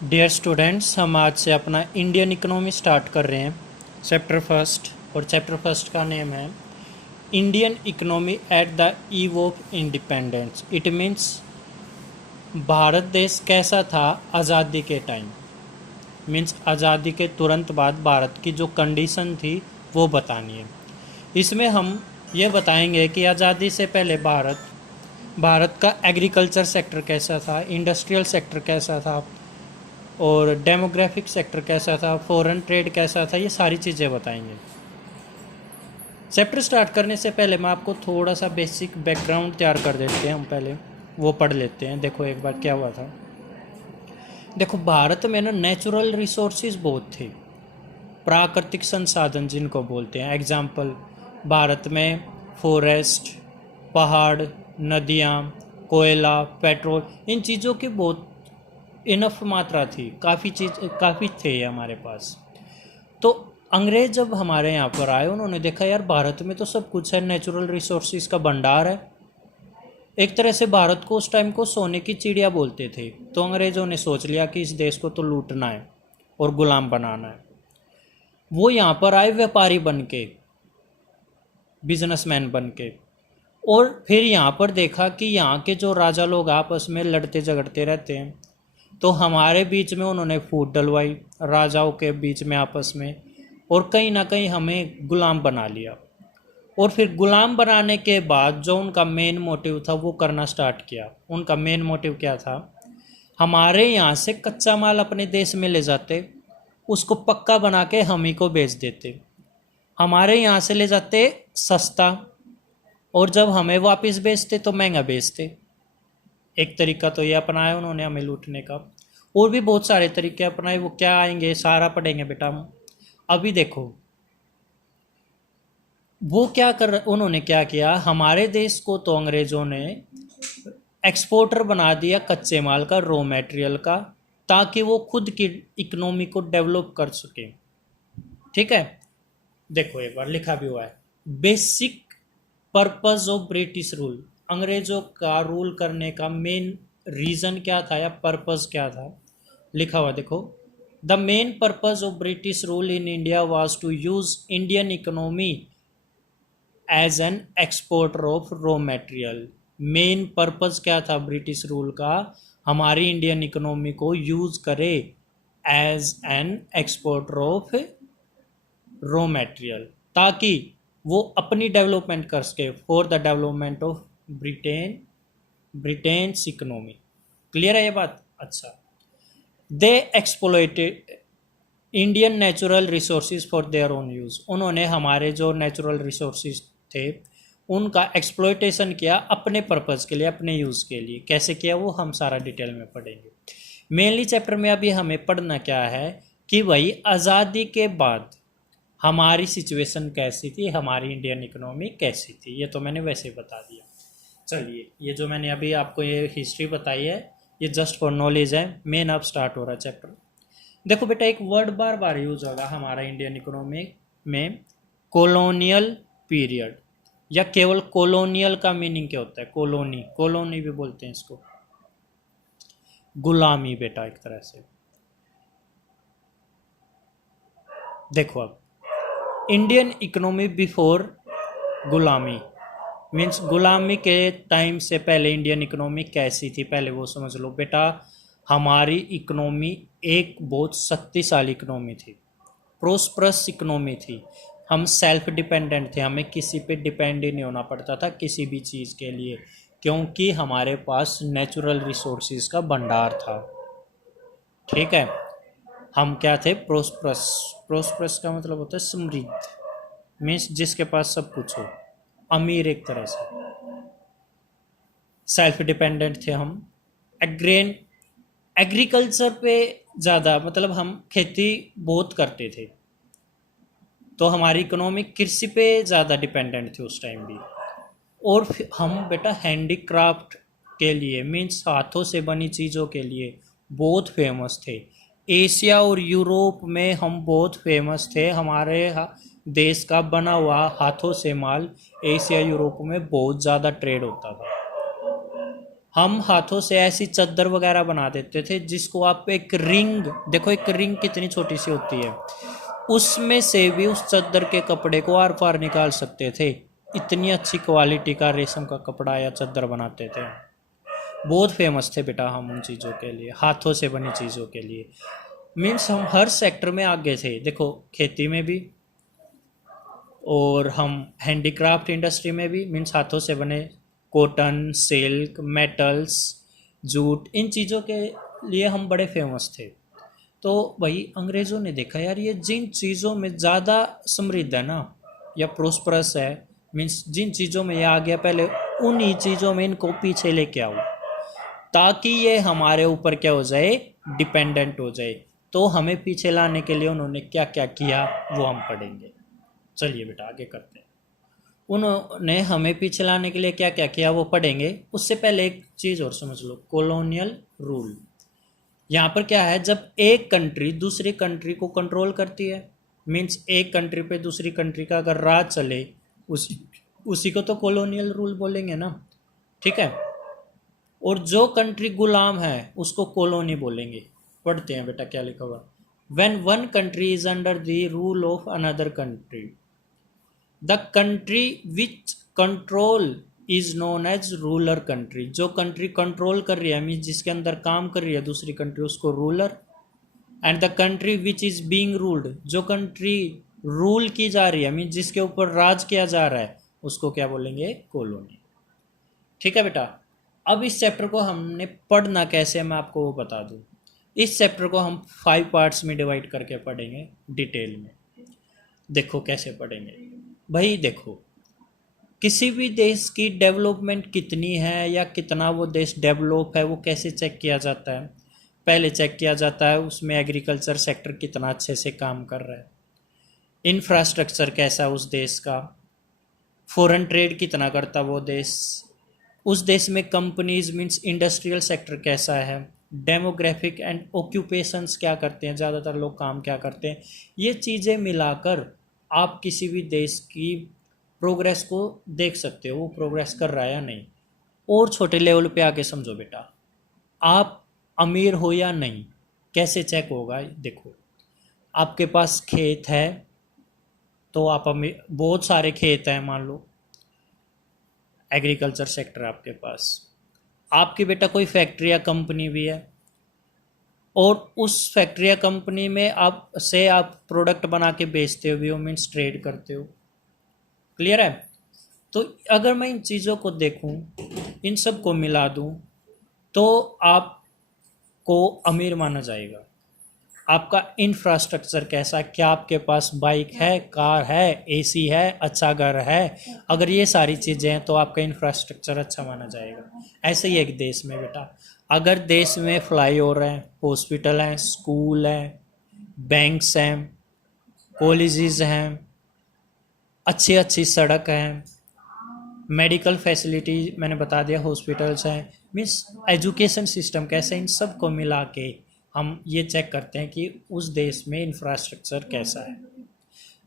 Dear students, हम आज से अपना इंडियन इकोनॉमी स्टार्ट कर रहे हैं। चैप्टर फर्स्ट, और चैप्टर फर्स्ट का नेम है Indian economy at the eve of independence. It means Bharat देश कैसा था आज़ादी के टाइम। मीन्स आज़ादी के तुरंत बाद भारत की जो कंडीशन थी वो बतानी है। इसमें हम ये बताएंगे कि आज़ादी से पहले भारत का एग्रीकल्चर सेक्टर कैसा था, इंडस्ट्रियल सेक्टर कैसा था, और डेमोग्राफिक सेक्टर कैसा था, फॉरेन ट्रेड कैसा था, ये सारी चीज़ें बताएंगे। चैप्टर स्टार्ट करने से पहले मैं आपको थोड़ा सा बेसिक बैकग्राउंड तैयार कर देते हैं। हम पहले वो पढ़ लेते हैं। देखो एक बार क्या हुआ था। देखो, भारत में ना नेचुरल रिसोर्सेज बहुत थे, प्राकृतिक संसाधन जिनको बोलते हैं। एग्जाम्पल, भारत में फॉरेस्ट, पहाड़, नदियाँ, कोयला, पेट्रोल, इन चीज़ों की बहुत इनफ मात्रा थी। काफ़ी थे हमारे पास। तो अंग्रेज जब हमारे यहाँ पर आए, उन्होंने देखा यार भारत में तो सब कुछ है, नेचुरल रिसोर्सेज का भंडार है। एक तरह से भारत को उस टाइम को सोने की चिड़िया बोलते थे। तो अंग्रेज़ों ने सोच लिया कि इस देश को तो लूटना है और गुलाम बनाना है। वो यहाँ पर आए व्यापारी बन के, बिजनेसमैन बन के, और फिर यहाँ पर देखा कि यहाँ के जो राजा लोग आपस में लड़ते झगड़ते रहते हैं, तो हमारे बीच में उन्होंने फूट डलवाई राजाओं के बीच में आपस में, और कहीं ना कहीं हमें गुलाम बना लिया। और फिर गुलाम बनाने के बाद जो उनका मेन मोटिव था वो करना स्टार्ट किया। उनका मेन मोटिव क्या था? हमारे यहाँ से कच्चा माल अपने देश में ले जाते, उसको पक्का बना के हम ही को बेच देते। हमारे यहाँ से ले जाते सस्ता, और जब हमें वापस बेचते तो महंगा बेचते। एक तरीका तो ये अपनाया उन्होंने हमें लूटने का। और भी बहुत सारे तरीके अपनाए, वो क्या आएंगे सारा पढ़ेंगे बेटा हम। अभी देखो वो उन्होंने क्या किया, हमारे देश को तो अंग्रेजों ने एक्सपोर्टर बना दिया कच्चे माल का, रॉ मटेरियल का, ताकि वो खुद की इकोनॉमी को डेवलप कर सके। ठीक है, देखो एक बार लिखा भी हुआ है, basic purpose of British rule. अंग्रेजों का रूल करने का मेन रीजन क्या था या पर्पस क्या था, लिखा हुआ देखो। The main purpose of British rule in India was to use Indian economy as an exporter of raw material. Main purpose क्या था ब्रिटिश रूल का? हमारी इंडियन इकोनॉमी को यूज करे as an exporter of raw material, ताकि वो अपनी development कर सके, for the development of Britain's economy. Clear है ये बात? अच्छा। They exploited Indian natural resources for their own use. उन्होंने हमारे जो नेचुरल रिसोर्सेज थे उनका एक्सप्लॉइटेशन किया अपने पर्पज़ के लिए, अपने यूज़ के लिए। कैसे किया वो हम सारा डिटेल में पढ़ेंगे। मेनली चैप्टर में अभी हमें पढ़ना क्या है कि भाई आज़ादी के बाद हमारी सिचुएशन कैसी थी, हमारी इंडियन इकोनॉमी कैसी थी। ये तो मैंने वैसे ही बता दिया। चलिए, ये जो मैंने अभी आपको ये हिस्ट्री बताई है ये जस्ट फॉर नॉलेज है। मेन अब स्टार्ट हो रहा है चैप्टर। देखो बेटा, एक वर्ड बार बार यूज होगा हमारा इंडियन इकोनॉमी में, कॉलोनियल पीरियड। या केवल कॉलोनियल का मीनिंग क्या होता है? कॉलोनी, कॉलोनी भी बोलते हैं इसको, गुलामी बेटा एक तरह से। देखो अब इंडियन इकोनॉमी बिफोर गुलामी मीन्स गुलामी के टाइम से पहले इंडियन इकोनॉमी कैसी थी, पहले वो समझ लो बेटा। हमारी इकोनॉमी एक बहुत शक्तिशाली इकोनॉमी थी, प्रोस्परस इकोनॉमी थी। हम सेल्फ डिपेंडेंट थे, हमें किसी पे डिपेंड ही नहीं होना पड़ता था किसी भी चीज़ के लिए, क्योंकि हमारे पास नेचुरल रिसोर्सेज का भंडार था। ठीक है, हम क्या थे? प्रोस्परस। प्रोस्परस का मतलब होता है समृद्ध, मीन्स जिसके पास सब कुछ हो, अमीर एक तरह से। सेल्फ डिपेंडेंट थे हम। एग्रीकल्चर पे ज़्यादा, मतलब हम खेती बहुत करते थे, तो हमारी इकोनॉमी कृषि पे ज़्यादा डिपेंडेंट थी उस टाइम भी। और हम बेटा हैंडीक्राफ्ट के लिए, मीन्स हाथों से बनी चीज़ों के लिए बहुत फेमस थे। एशिया और यूरोप में हम बहुत फेमस थे। हमारे देश का बना हुआ हाथों से माल एशिया यूरोप में बहुत ज़्यादा ट्रेड होता था। हम हाथों से ऐसी चादर वगैरह बना देते थे जिसको आप एक रिंग, देखो एक रिंग कितनी छोटी सी होती है, उसमें से भी उस चादर के कपड़े को आर पार निकाल सकते थे। इतनी अच्छी क्वालिटी का रेशम का कपड़ा या चादर बनाते थे। बहुत फेमस थे बेटा हम उन चीज़ों के लिए, हाथों से बनी चीज़ों के लिए। मीन्स हम हर सेक्टर में आगे थे, देखो खेती में भी, और हम हैंडीक्राफ्ट इंडस्ट्री में भी, मीन्स हाथों से बने कॉटन, सिल्क, मेटल्स, जूट, इन चीज़ों के लिए हम बड़े फेमस थे। तो वही अंग्रेज़ों ने देखा यार ये जिन चीज़ों में ज़्यादा समृद्ध है ना या प्रोस्परस है, मीन्स जिन चीज़ों में ये आ गया पहले, उन्हीं चीज़ों में इनको पीछे लेके आओ ताकि ये हमारे ऊपर क्या हो जाए, डिपेंडेंट हो जाए। तो हमें पीछे लाने के लिए उन्होंने क्या क्या किया वो हम पढ़ेंगे। चलिए बेटा आगे करते हैं। उन्होंने हमें पीछे लाने के लिए क्या क्या किया वो पढ़ेंगे। उससे पहले एक चीज़ और समझ लो, कॉलोनियल रूल। यहाँ पर क्या है, जब एक कंट्री दूसरी कंट्री को कंट्रोल करती है, मीन्स एक कंट्री पे दूसरी कंट्री का अगर राज चले, उसी उसी को तो कॉलोनियल रूल बोलेंगे ना, ठीक है। और जो कंट्री गुलाम है उसको कॉलोनी बोलेंगे। पढ़ते हैं बेटा क्या लिखा हुआ। When one country is under the rule of another country, the country which control is known as ruler country. जो कंट्री कंट्रोल कर रही है, मीन जिसके अंदर काम कर रही है दूसरी कंट्री, उसको ruler. And the country which is being ruled, जो कंट्री रूल की जा रही है, मीन जिसके ऊपर राज किया जा रहा है, उसको क्या बोलेंगे, कॉलोनी। ठीक है बेटा। अब इस चैप्टर को हमने पढ़ना कैसे है मैं आपको वो बता दूं। इस चैप्टर को हम 5 पार्ट्स में डिवाइड करके पढ़ेंगे डिटेल में। देखो कैसे पढ़ेंगे भाई। देखो किसी भी देश की डेवलपमेंट कितनी है या कितना वो देश डेवलप है वो कैसे चेक किया जाता है। पहले चेक किया जाता है उसमें एग्रीकल्चर सेक्टर कितना अच्छे से काम कर रहा है, इंफ्रास्ट्रक्चर कैसा है उस देश का, फॉरेन ट्रेड कितना करता वो देश, उस देश में कंपनीज मीन्स इंडस्ट्रियल सेक्टर कैसा है, डेमोग्राफिक एंड ऑक्यूपेशंस क्या करते हैं, ज़्यादातर लोग काम क्या करते हैं। ये चीज़ें मिलाकर आप किसी भी देश की प्रोग्रेस को देख सकते हो, वो प्रोग्रेस कर रहा है या नहीं। और छोटे लेवल पे आके समझो बेटा, आप अमीर हो या नहीं कैसे चेक होगा। देखो आपके पास खेत है तो आप अमीर, बहुत सारे खेत हैं मान लो, एग्रीकल्चर सेक्टर आपके पास, आपकी बेटा कोई फैक्ट्री या कंपनी भी है, और उस फैक्ट्री या कंपनी में आप प्रोडक्ट बना के बेचते हो भी हो, मीन्स ट्रेड करते हो। क्लियर है। तो अगर मैं इन चीज़ों को देखूं, इन सब को मिला दूं, तो आपको अमीर माना जाएगा। आपका इंफ्रास्ट्रक्चर कैसा, क्या आपके पास बाइक है, कार है, एसी है, अच्छा घर है, अगर ये सारी चीज़ें हैं तो आपका इंफ्रास्ट्रक्चर अच्छा माना जाएगा। ऐसे ही एक देश में बेटा, अगर देश में फ्लाई ओवर हैं, हॉस्पिटल हैं, स्कूल हैं, बैंक्स हैं, कॉलेजेस हैं, अच्छी अच्छी सड़क हैं, मेडिकल फैसिलिटी मैंने बता दिया, हॉस्पिटल्स हैं, मीन्स एजुकेशन सिस्टम कैसे, इन सब को मिला के हम ये चेक करते हैं कि उस देश में इंफ्रास्ट्रक्चर कैसा है।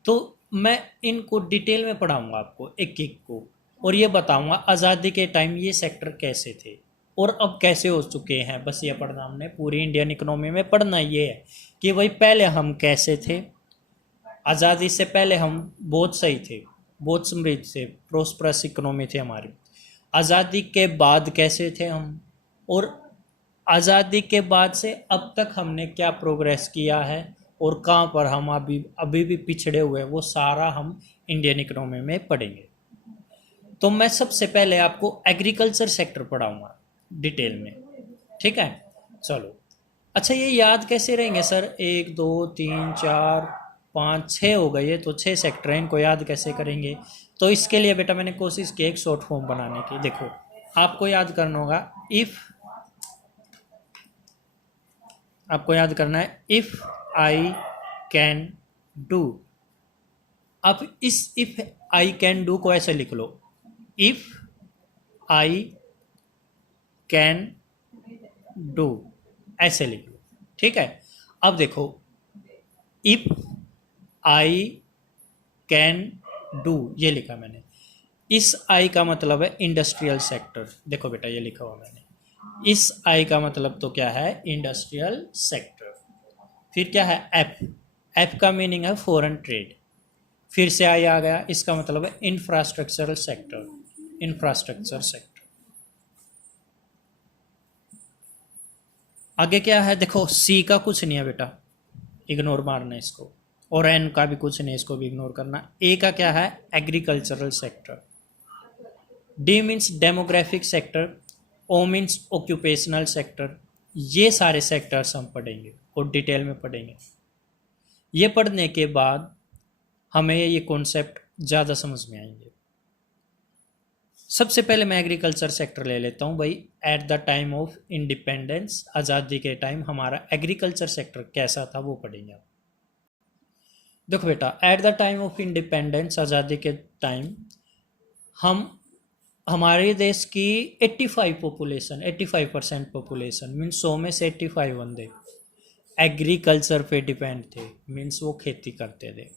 तो मैं इनको डिटेल में पढ़ाऊंगा आपको एक एक को, और ये बताऊंगा आज़ादी के टाइम ये सेक्टर कैसे थे और अब कैसे हो चुके हैं। बस ये पढ़ना हमने, पूरी इंडियन इकोनॉमी में पढ़ना ये है कि भाई पहले हम कैसे थे, आज़ादी से पहले हम बहुत सही थे, बहुत समृद्ध थे, प्रोस्परस इकोनॉमी थी हमारी। आज़ादी के बाद कैसे थे हम, और आज़ादी के बाद से अब तक हमने क्या प्रोग्रेस किया है और कहाँ पर हम अभी भी पिछड़े हुए हैं, वो सारा हम इंडियन इकोनॉमी में पढ़ेंगे। तो मैं सबसे पहले आपको एग्रीकल्चर सेक्टर पढ़ाऊंगा डिटेल में, ठीक है। चलो अच्छा, ये याद कैसे रहेंगे सर, 1 2 3 4 5 6 हो गए, तो 6 सेक्टर हैं, इनको याद कैसे करेंगे। तो इसके लिए बेटा मैंने कोशिश की एक शॉर्ट फॉर्म बनाने की। देखो आपको याद करना होगा, आपको याद करना है इफ़ आई कैन डू। आप इस इफ़ आई कैन डू को ऐसे लिख लो, इफ़ आई कैन डू, ऐसे लिख लो, ठीक है। अब देखो इफ आई कैन डू ये लिखा मैंने, इस आई का मतलब है इंडस्ट्रियल सेक्टर। देखो बेटा ये लिखा हुआ मैंने, इस आई का मतलब तो क्या है, इंडस्ट्रियल सेक्टर। फिर क्या है एफ, एफ का मीनिंग है फॉरेन ट्रेड। फिर से आई आ गया, इसका मतलब है इंफ्रास्ट्रक्चरल सेक्टर, इंफ्रास्ट्रक्चर सेक्टर। आगे क्या है देखो, सी का कुछ नहीं है बेटा, इग्नोर मारना इसको, और एन का भी कुछ नहीं, इसको भी इग्नोर करना। ए का क्या है, agricultural sector. D means demographic sector, O means occupational sector. ये सारे सेक्टर्स हम पढ़ेंगे और डिटेल में पढ़ेंगे। ये पढ़ने के बाद हमें ये कॉन्सेप्ट ज़्यादा समझ में आएंगे। सबसे पहले मैं एग्रीकल्चर सेक्टर ले लेता हूँ भाई। At the time of independence, आज़ादी के टाइम हमारा एग्रीकल्चर सेक्टर कैसा था वो पढ़ेंगे। देखो बेटा, at the time of independence, आज़ादी के टाइम, हम हमारे देश की 85 पॉपुलेशन, 85% पॉपुलेशन मीन्स 100 में से 85 बंदे एग्रीकल्चर पे डिपेंड थे, मीन्स वो खेती करते थे।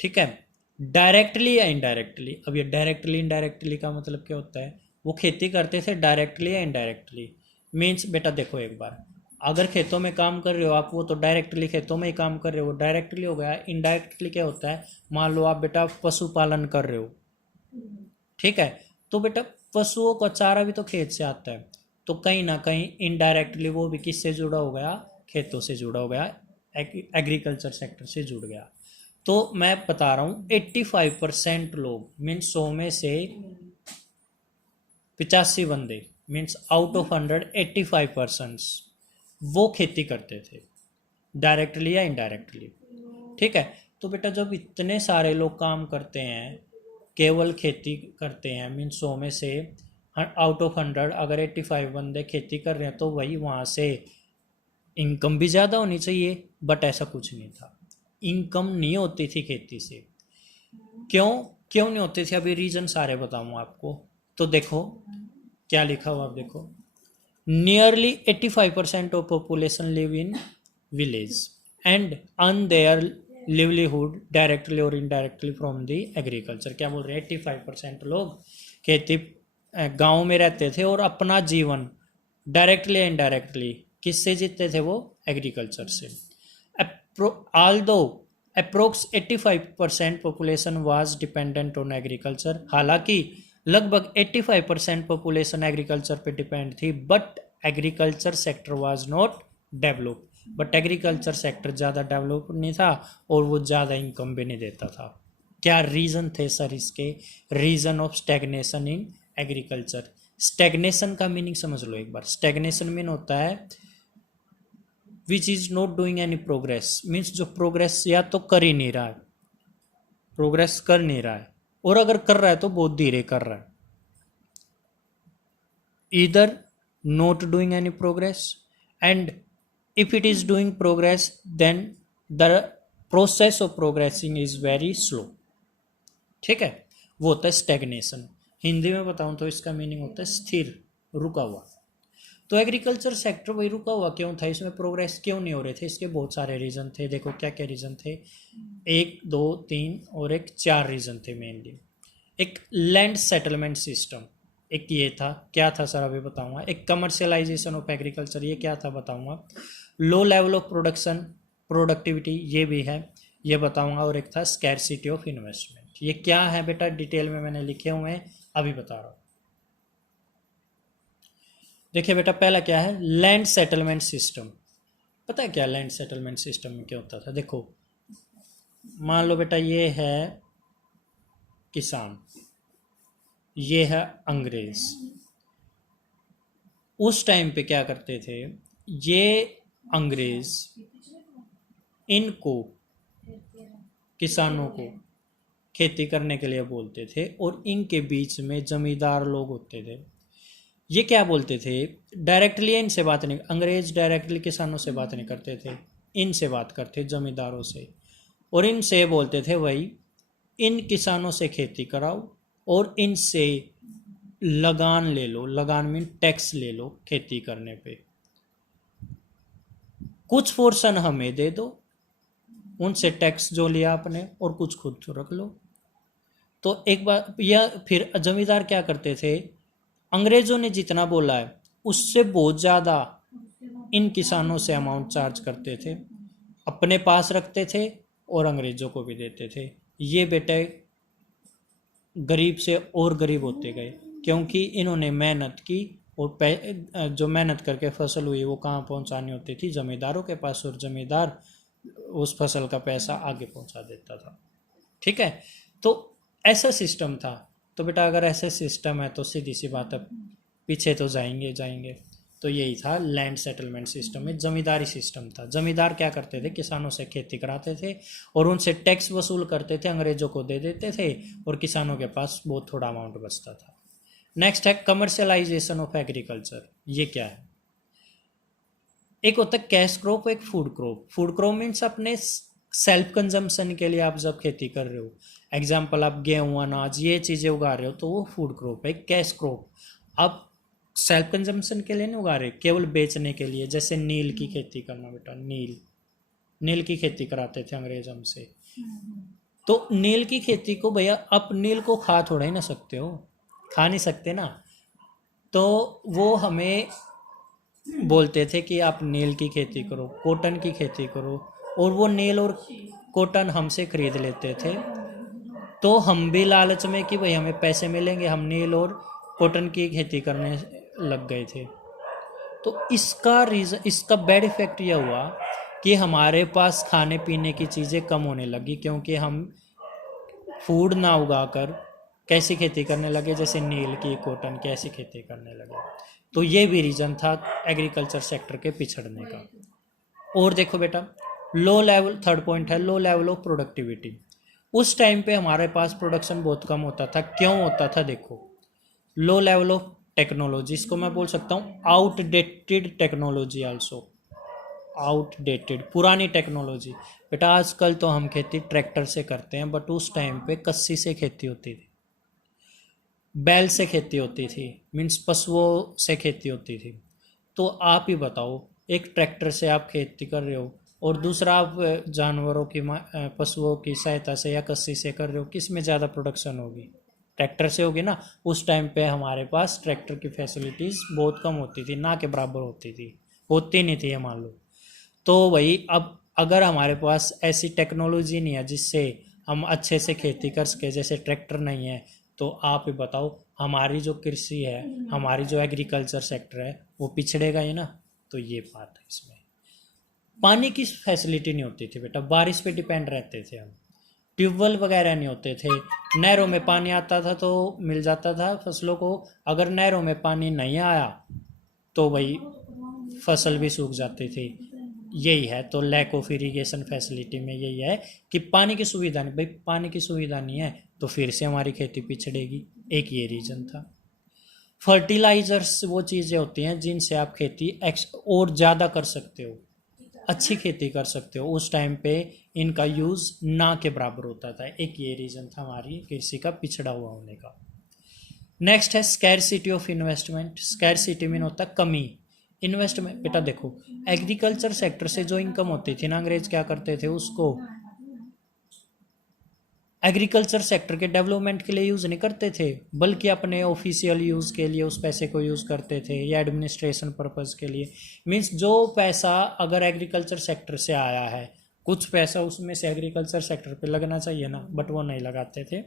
ठीक है, डायरेक्टली या इनडायरेक्टली। अब ये डायरेक्टली इनडायरेक्टली का मतलब क्या होता है, वो खेती करते थे डायरेक्टली या इनडायरेक्टली। मीन्स बेटा देखो एक बार, अगर खेतों में काम कर रहे हो आप, वो तो डायरेक्टली खेतों में ही काम कर रहे हो, वो डायरेक्टली हो गया। इनडायरेक्टली क्या होता है, मान लो आप बेटा पशुपालन कर रहे हो, ठीक है, तो बेटा पशुओं का चारा भी तो खेत से आता है, तो कहीं ना कहीं इनडायरेक्टली वो भी किससे जुड़ा हो गया, खेतों से जुड़ा हो गया, एग्रीकल्चर सेक्टर से जुड़ गया। तो मैं बता रहा हूँ 85% लोग मीन्स 100 में से 85 बंदे, मीन्स आउट ऑफ 100 85% वो खेती करते थे डायरेक्टली या इनडायरेक्टली। ठीक है, तो बेटा जब इतने सारे लोग काम करते हैं, केवल खेती करते हैं, मीन्स 100 में से आउट ऑफ 100 अगर 85 बंदे खेती कर रहे हैं, तो वही वहाँ से इनकम भी ज़्यादा होनी चाहिए, बट ऐसा कुछ नहीं था। इनकम नहीं होती थी खेती से। क्यों क्यों नहीं होती थी, अभी रीजन सारे बताऊँ आपको। तो देखो क्या लिखा हुआ, आप देखो, nearly 85% of population live in village and earn there livelihood directly और इनडायरेक्टली फ्रॉम द एग्रीकल्चर। क्या बोल रहे हैं, 85% लोग खेती गांव में रहते थे और अपना जीवन डायरेक्टली इनडायरेक्टली किससे जीतते थे, वो एग्रीकल्चर से। although approx 85% population was dependent on agriculture, हालांकि लगभग 85% पॉपुलेशन एग्रीकल्चर पे डिपेंड थी, but agriculture sector was not develop. But agriculture sector ज़्यादा डेवलप नहीं था और वो ज़्यादा इनकम भी नहीं देता था। क्या रीज़न थे सर इसके, reason of stagnation in agriculture. Stagnation का मीनिंग समझ लो एक बार। स्टैग्नेशन मीन होता है which is not doing any progress, means जो प्रोग्रेस या तो कर ही नहीं रहा है, प्रोग्रेस कर नहीं रहा है, और अगर कर रहा है तो बहुत धीरे कर रहा है। Either not doing any progress, and if it is doing progress then the process of progressing is very slow. ठीक है, वो होता है स्टेगनेशन। हिंदी में बताऊं तो इसका मीनिंग होता है स्थिर, रुका हुआ। तो एग्रीकल्चर सेक्टर वही रुका हुआ क्यों था, इसमें प्रोग्रेस क्यों नहीं हो रहे थे, इसके बहुत सारे रीज़न थे। देखो क्या क्या रीज़न थे, 1 2 3 और एक 4 रीज़न थे मेनली। एक लैंड सेटलमेंट सिस्टम, एक ये था, क्या था सर अभी बताऊंगा। एक कमर्शियलाइजेशन ऑफ एग्रीकल्चर, ये क्या था बताऊंगा। Low level of production, productivity, ये भी है, ये बताऊंगा। और एक था स्कैरसिटी ऑफ इन्वेस्टमेंट। ये क्या है बेटा, डिटेल में मैंने लिखे हुए हैं, अभी बता रहा हूँ। देखिए बेटा, पहला क्या है, लैंड सेटलमेंट सिस्टम। पता है क्या लैंड सेटलमेंट सिस्टम में क्या होता था, देखो मान लो बेटा ये है किसान, ये है अंग्रेज। उस टाइम पे क्या करते थे, ये अंग्रेज इनको, किसानों को खेती करने के लिए बोलते थे, और इनके बीच में जमींदार लोग होते थे। ये क्या बोलते थे, डायरेक्टली इनसे बात नहीं, अंग्रेज डायरेक्टली किसानों से बात नहीं करते थे, इनसे बात करते, जमींदारों से। और इनसे बोलते थे भाई इन किसानों से खेती कराओ और इनसे लगान ले लो, लगान मीन टैक्स ले लो खेती करने पे, कुछ पोर्शन हमें दे दो, उनसे टैक्स जो लिया आपने, और कुछ खुद तो रख लो। तो एक बार, या फिर जमींदार क्या करते थे, अंग्रेजों ने जितना बोला है उससे बहुत ज़्यादा इन किसानों से अमाउंट चार्ज करते थे, अपने पास रखते थे और अंग्रेज़ों को भी देते थे। ये बेटे गरीब से और गरीब होते गए, क्योंकि इन्होंने मेहनत की और जो मेहनत करके फसल हुई वो कहाँ पहुँचानी होती थी, जमींदारों के पास, और जमींदार उस फसल का पैसा आगे पहुँचा देता था। ठीक है, तो ऐसा सिस्टम था। तो बेटा अगर ऐसा सिस्टम है तो सीधी सी बात है, पीछे तो जाएंगे जाएंगे। तो यही था लैंड सेटलमेंट सिस्टम में, जमींदारी सिस्टम था। जमींदार क्या करते थे, किसानों से खेती कराते थे और उनसे टैक्स वसूल करते थे, अंग्रेजों को दे देते थे और किसानों के पास बहुत थोड़ा अमाउंट बचता था। नेक्स्ट है कमर्शियलाइजेशन ऑफ एग्रीकल्चर। ये क्या है? एक होता है कैश क्रॉप, एक food crop. Food crop means अपने सेल्फ कंजम्पशन के लिए आप जब खेती कर रहे हो, एग्जाम्पल आप गेहूँ, अनाज, ये चीज़ें उगा रहे हो तो वो फूड क्रॉप है। कैश क्रॉप आप सेल्फ कंजम्पशन के लिए नहीं उगा रहे, केवल बेचने के लिए। जैसे नील की खेती करना बेटा, नील की खेती कराते थे अंग्रेज हमसे। तो नील की खेती को भैया, आप नील को खा थोड़ा ही ना सकते हो, खा नहीं सकते ना। तो वो हमें बोलते थे कि आप नील की खेती करो, कॉटन की खेती करो, और वो नील और कॉटन हमसे खरीद लेते थे। तो हम भी लालच में कि भाई हमें पैसे मिलेंगे, हम नील और कॉटन की खेती करने लग गए थे। तो इसका बैड इफेक्ट यह हुआ कि हमारे पास खाने पीने की चीज़ें कम होने लगी, क्योंकि हम फूड ना उगाकर कैसी खेती करने लगे, जैसे नील की, कॉटन की, ऐसी खेती करने लगे। तो ये भी रीज़न था एग्रीकल्चर सेक्टर के पिछड़ने का। और देखो बेटा, लो लेवल, थर्ड पॉइंट है लो लेवल ऑफ प्रोडक्टिविटी। उस टाइम पे हमारे पास प्रोडक्शन बहुत कम होता था। क्यों होता था? देखो, लो लेवल ऑफ टेक्नोलॉजी, इसको मैं बोल सकता हूँ आउटडेटेड टेक्नोलॉजी आल्सो। आउटडेटेड, पुरानी टेक्नोलॉजी। बेटा आजकल तो हम खेती ट्रैक्टर से करते हैं, बट उस टाइम पे कस्सी से खेती होती थी, बैल से खेती होती थी, मीन्स पशुओं से खेती होती थी। तो आप ही बताओ, एक ट्रैक्टर से आप खेती कर रहे हो और दूसरा आप जानवरों की पशुओं की सहायता से या कस्सी से कर रहे हो, किस में ज़्यादा प्रोडक्शन होगी? ट्रैक्टर से होगी ना। उस टाइम पे हमारे पास ट्रैक्टर की फैसिलिटीज़ बहुत कम होती थी, ना के बराबर होती थी, होती नहीं थी ये मान लो। तो वही, अब अगर हमारे पास ऐसी टेक्नोलॉजी नहीं है जिससे हम अच्छे से खेती कर सके, जैसे ट्रैक्टर नहीं है, तो आप ही बताओ हमारी जो कृषि है, हमारी जो एग्रीकल्चर सेक्टर है, वो पिछड़ेगा ही ना। तो ये बात है इसमें। पानी की फैसिलिटी नहीं होती थी बेटा, बारिश पे डिपेंड रहते थे हम, ट्यूबवेल वगैरह नहीं होते थे। नहरों में पानी आता था तो मिल जाता था फसलों को, अगर नहरों में पानी नहीं आया तो भाई फसल भी सूख जाती थी। यही है, तो लैक ऑफ इरिगेशन फैसिलिटी में यही है कि पानी की सुविधा नहीं। भाई पानी की सुविधा नहीं है तो फिर से हमारी खेती पिछड़ेगी। एक ये रीजन था। फर्टिलाइजर्स वो चीज़ें होती हैं जिनसे आप खेती और ज़्यादा कर सकते हो, अच्छी खेती कर सकते हो। उस टाइम पे इनका यूज़ ना के बराबर होता था। एक ये रीज़न था हमारी कृषि का पिछड़ा हुआ होने का। नेक्स्ट है scarcity of investment. Scarcity mean होता है कमी। इन्वेस्टमेंट बेटा देखो, एग्रीकल्चर सेक्टर से जो इनकम होती थी ना, अंग्रेज क्या करते थे, उसको एग्रीकल्चर सेक्टर के डेवलपमेंट के लिए यूज़ नहीं करते थे, बल्कि अपने ऑफिशियल यूज़ के लिए उस पैसे को यूज़ करते थे, या एडमिनिस्ट्रेशन पर्पज़ के लिए। मीन्स जो पैसा अगर एग्रीकल्चर सेक्टर से आया है, कुछ पैसा उसमें से एग्रीकल्चर सेक्टर पे लगना चाहिए ना, बट वो नहीं लगाते थे,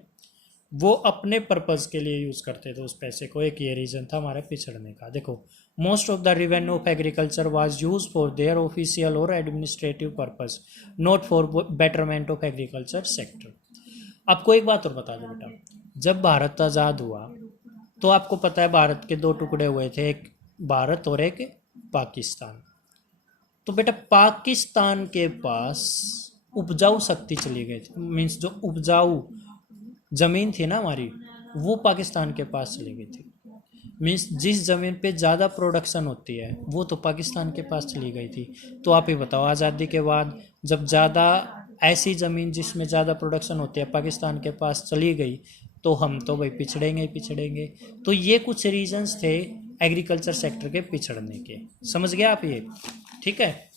वो अपने पर्पज़ के लिए यूज़ करते थे उस पैसे को। एक ये रीज़न था हमारे पिछड़ने का। देखो, most of the revenue of agriculture was use for their official और administrative purpose, not for betterment of agriculture sector. आपको एक बात और बता दो बेटा, जब भारत आज़ाद हुआ तो आपको पता है भारत के दो टुकड़े हुए थे, एक भारत और एक पाकिस्तान। तो बेटा पाकिस्तान के पास उपजाऊ शक्ति चली गई थी, मीन्स जो उपजाऊ ज़मीन थी ना हमारी, वो पाकिस्तान के पास चली गई थी। मीन्स जिस ज़मीन पे ज़्यादा प्रोडक्शन होती है वो तो पाकिस्तान के पास चली गई थी। तो आप ही बताओ, आज़ादी के बाद जब ज़्यादा ऐसी ज़मीन जिसमें ज़्यादा प्रोडक्शन होती है पाकिस्तान के पास चली गई, तो हम तो भाई पिछड़ेंगे ही पिछड़ेंगे। तो ये कुछ रीजंस थे एग्रीकल्चर सेक्टर के पिछड़ने के। समझ गए आप ये? ठीक है,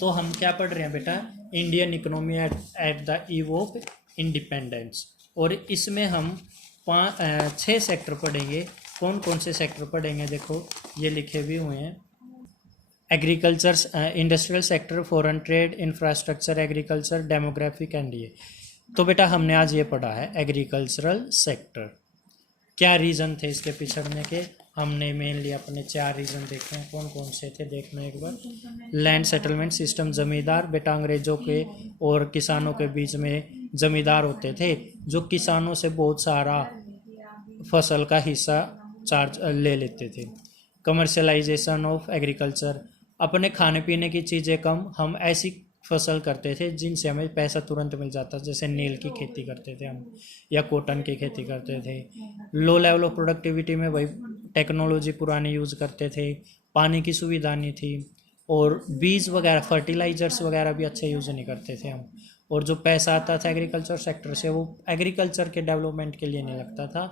तो हम क्या पढ़ रहे हैं बेटा, Indian economy at the eve of independence. और इसमें हम 6 सेक्टर पढ़ेंगे। कौन कौन से सेक्टर पढ़ेंगे? देखो, ये लिखे भी हुए हैं। Agriculture, industrial sector, foreign trade, infrastructure, agriculture, demographic and ये। तो बेटा हमने आज ये पढ़ा है एग्रीकल्चरल सेक्टर। क्या रीज़न थे इसके पिछड़ने के? हमने मेनली अपने 4 रीज़न देखे हैं। कौन कौन से थे देखना एक बार। लैंड सेटलमेंट सिस्टम, जमींदार। बेटा अंग्रेजों के और किसानों के बीच में जमींदार होते थे जो किसानों से बहुत सारा फसल का हिस्सा चार्ज ले लेते थे। कमर्शलाइजेशन ऑफ एग्रीकल्चर, अपने खाने पीने की चीज़ें कम, हम ऐसी फसल करते थे जिनसे हमें पैसा तुरंत मिल जाता, जैसे नील की खेती करते थे हम, या कॉटन की खेती करते थे। लो लेवल ऑफ प्रोडक्टिविटी में वही टेक्नोलॉजी पुरानी यूज़ करते थे, पानी की सुविधा नहीं थी, और बीज वगैरह फर्टिलाइजर्स वगैरह भी अच्छे यूज़ नहीं करते थे हम। और जो पैसा आता था एग्रीकल्चर सेक्टर से वो एग्रीकल्चर के डेवलपमेंट के लिए नहीं लगता था,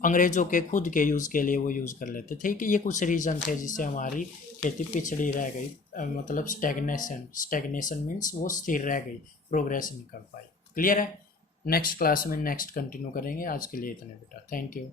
अंग्रेजों के खुद के यूज़ के लिए वो यूज़ कर लेते थे। कि ये कुछ रीज़न थे जिससे हमारी खेती पिछड़ी रह गई, मतलब स्टेगनेशन मीन्स वो स्थिर रह गई, प्रोग्रेस नहीं कर पाई। क्लियर है? नेक्स्ट क्लास में नेक्स्ट कंटिन्यू करेंगे। आज के लिए इतने बेटा, थैंक यू।